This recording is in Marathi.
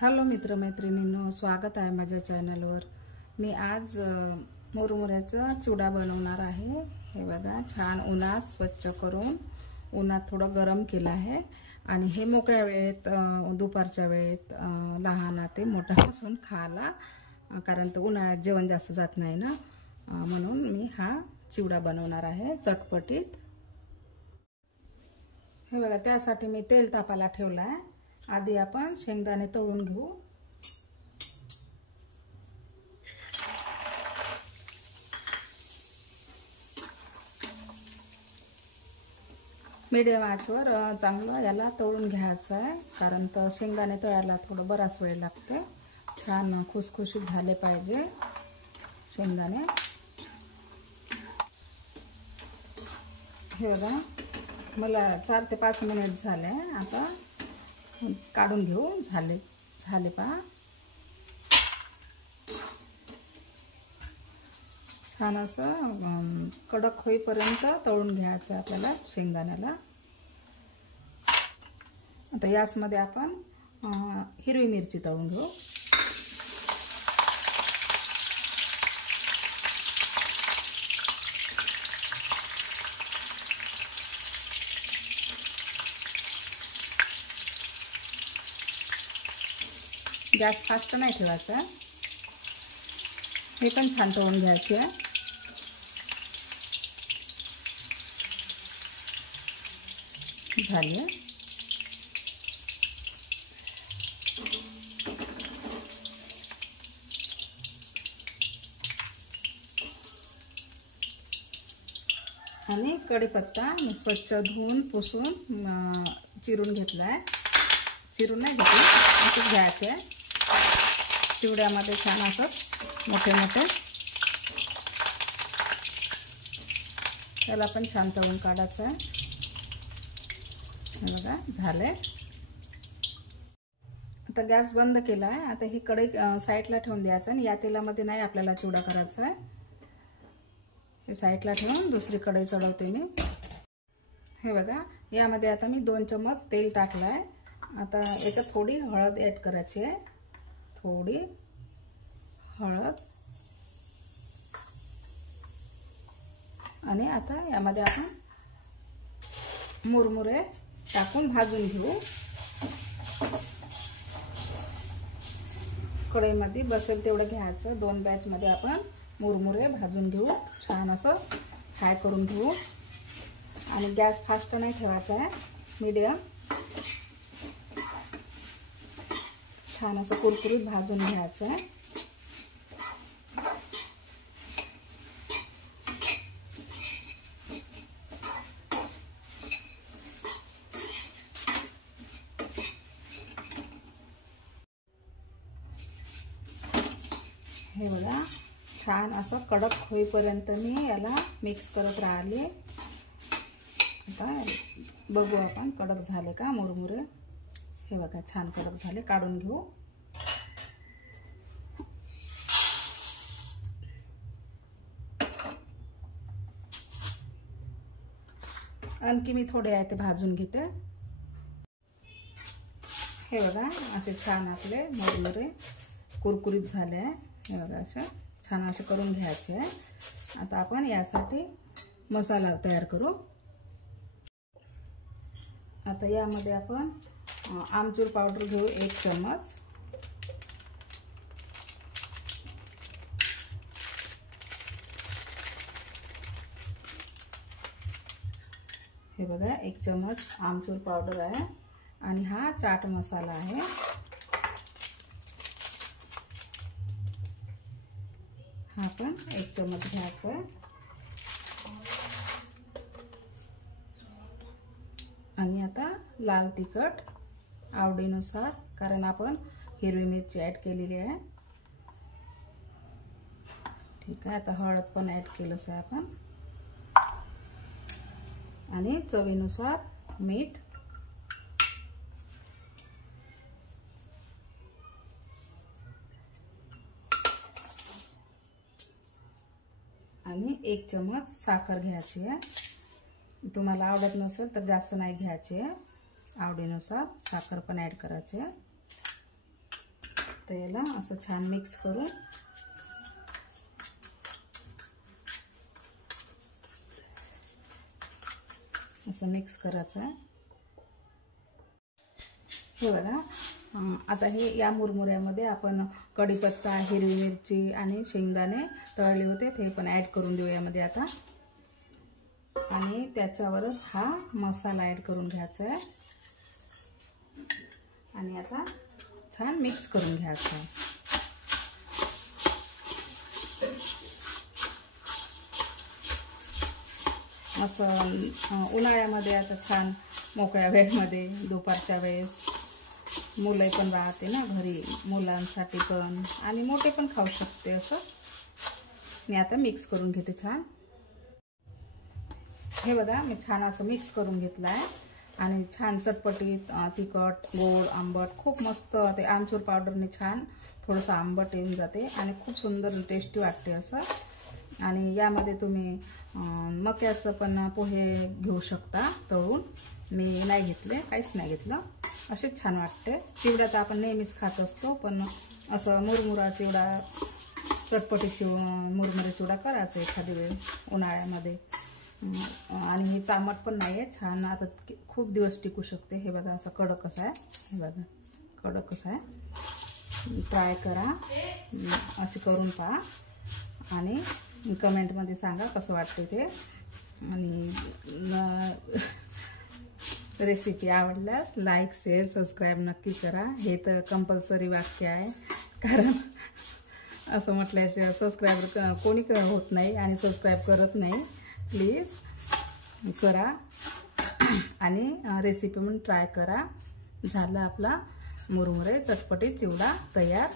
हॅलो मित्रमैत्रिणींनो, स्वागत आहे माझ्या चॅनलवर। मी आज मुरमुऱ्याचा चिवडा बनवणार आहे। हे बघा, छान उन्हात स्वच्छ करून उन्हात थोडं गरम केलं आहे आणि हे मोकळ्या वेळेत दुपारच्या वेळेत लहान ते मोठ्यापासून खायला, कारण तर उन्हाळ्यात जेवण जास्त जात नाही ना, म्हणून मी हा चिवडा बनवणार आहे चटपटीत। हे बघा, त्यासाठी मी तेल तापायला ठेवलं आहे। आधी आपण शेंगदाणे तळून घेऊ। मीडियम आचवर चांगलं याला तळून घ्यायचं आहे, कारण तर शेंगदाणे तळायला थोडं बराच वेळ लागते। छान खुसखुशीत झाले पाहिजे शेंगदाणे। हे बघा, मला 4 ते 5 मिनिट झाले। आता काढून घेऊ। झाले पहा, छान असं कडक होईपर्यंत तळून घ्यायचं आपल्याला शेंगदाण्याला। आता यासमध्ये आपण हिरवी मिरची तळून घेऊ। गॅस फास्ट नाही ठेवायचा, हे पण छान तळून घ्यायचे आहे। झाली आणि कढीपत्ता मी स्वच्छ धुवून पुसून चिरून घेतलाय। चिरून नाही घेतली, असंच घ्यायचे आहे। चिवड्यामध्ये छान असं मोठे मोठे, त्याला पण छान तळून काढायचं आहे। हे बघा, झाले। आता गॅस बंद केला आहे। आता ही कढई साईडला ठेवून द्यायचं आणि या तेलामध्ये नाही आपल्याला चिवडा करायचा आहे। हे साईडला ठेवून दुसरी कढई चढवते मी। हे बघा, यामध्ये आता मी 2 चम्मच तेल टाकलं आहे। आता याच्यात थोडी हळद ॲड करायची आहे, थोडी हळद। आणि आता यामध्ये आपण मुरमुरे टाकून भाजून घेऊ। कढईमध्ये बसेल तेवढं घ्यायचं। 2 बॅचमध्ये आपण मुरमुरे भाजून घेऊ, छान असं फ्राय करून घेऊ। आणि गॅस फास्ट नाही ठेवायचा आहे, मीडियम। छान असं कुरकुरीत भाजून घ्यायचं आहे। हे बघा, छान असं कडक होईपर्यंत मी याला मिक्स करत राहिले। आता बघू आपण कडक झाले का मुरमुरे। हे बघा, छान कडक झाले, काढून घेऊ। आणखी मी थोडे आहे ते भाजून घेते। हे बघा, असे छान आपले मुरमुरे कुरकुरीत झाले आहे। हे बघा, असे छान असे करून घ्यायचे आहे। आता आपण यासाठी मसाला तयार करू। आता यामध्ये आपण आमचूर पावडर घेऊ 1 चम्मच। हे बघा, 1 चम्मच आमचूर पावडर आहे आणि हा चाट मसाला आहे। हा पण 1 चम्मच घ्यायचा आहे। आणि आता लाल तिखट आवडीनुसार, कारण आपण हिरवी मिरची ॲड केलेली आहे। ठीक आहे, आता हळद पण ॲड केलंच आहे आपण। आणि चवीनुसार मीठ। आणि 1 चम्मच साखर घ्यायची आहे। तुम्हाला आवडत नसेल तर जास्त नाही घ्यायची आहे, आवडीनुसार साखर पण ॲड करायची आहे। लागतं याला. असं छान मिक्स करून असं मिक्स करायचं आहे. हे बघा, आता हे या मुरमुऱ्यामध्ये आपण कढीपत्ता, हिरवी मिरची आणि शेंगदाणे तळले होते ते पण ॲड करून देऊ यामध्ये आता. आणि त्याच्यावरच हा मसाला ॲड करून घ्यायचा आहे आणि आता छान मिक्स करून घ्यायचं आहे. असं उन्हाळ्यामध्ये आता छान मोकळ्या वेळेमध्ये, दुपारच्या वेळेस मुलं पण राहते ना घरी, मुलांसाठी पण आणि मोठे पण खाऊ शकते. असं मी आता मिक्स करून घेते छान. हे बघा, मी छान असं मिक्स करून घेतलं आहे आणि छान चटपटीत, तिखट, गोड, आंबट खूप मस्त ते आमचूर पावडरने छान थोडंसं आंबट येऊन जाते आणि खूप सुंदर टेस्टी वाटते असं. आणि यामध्ये तुम्ही मक्याचं पण पोहे घेऊ शकता तळून. मी नाही घेतले, काहीच नाही घेतलं. असेच छान वाटते. चिवडा तर आपण नेहमीच खात असतो, पण असं मुरमुरा चिवडा, चटपटी मुरमुरे चिवडा करायचा एखादी वेळ उन्हाळ्यामध्ये. आणि हे चामट पण नाही आहे, छान आता खूप दिवस टिकू शकते. हे बघा असं कडक कसं आहे, हे बघा कडक कसं आहे. ट्राय करा, असे करून पहा आणि कमेंटमध्ये सांगा कसं वाटते ते. आणि रेसिपी आवडल्यास लाईक, शेअर, सबस्क्राईब नक्की करा. हे तर कंपल्सरी वाक्य आहे, कारण असं म्हटल्याशिवाय सबस्क्राईबर कोणी होत नाही आणि सबस्क्राईब करत नाही. प्लीज करा आणि रेसिपी म्हणून ट्राय करा. झाला आपला मुरमुरे चटपटीत चिवडा तयार.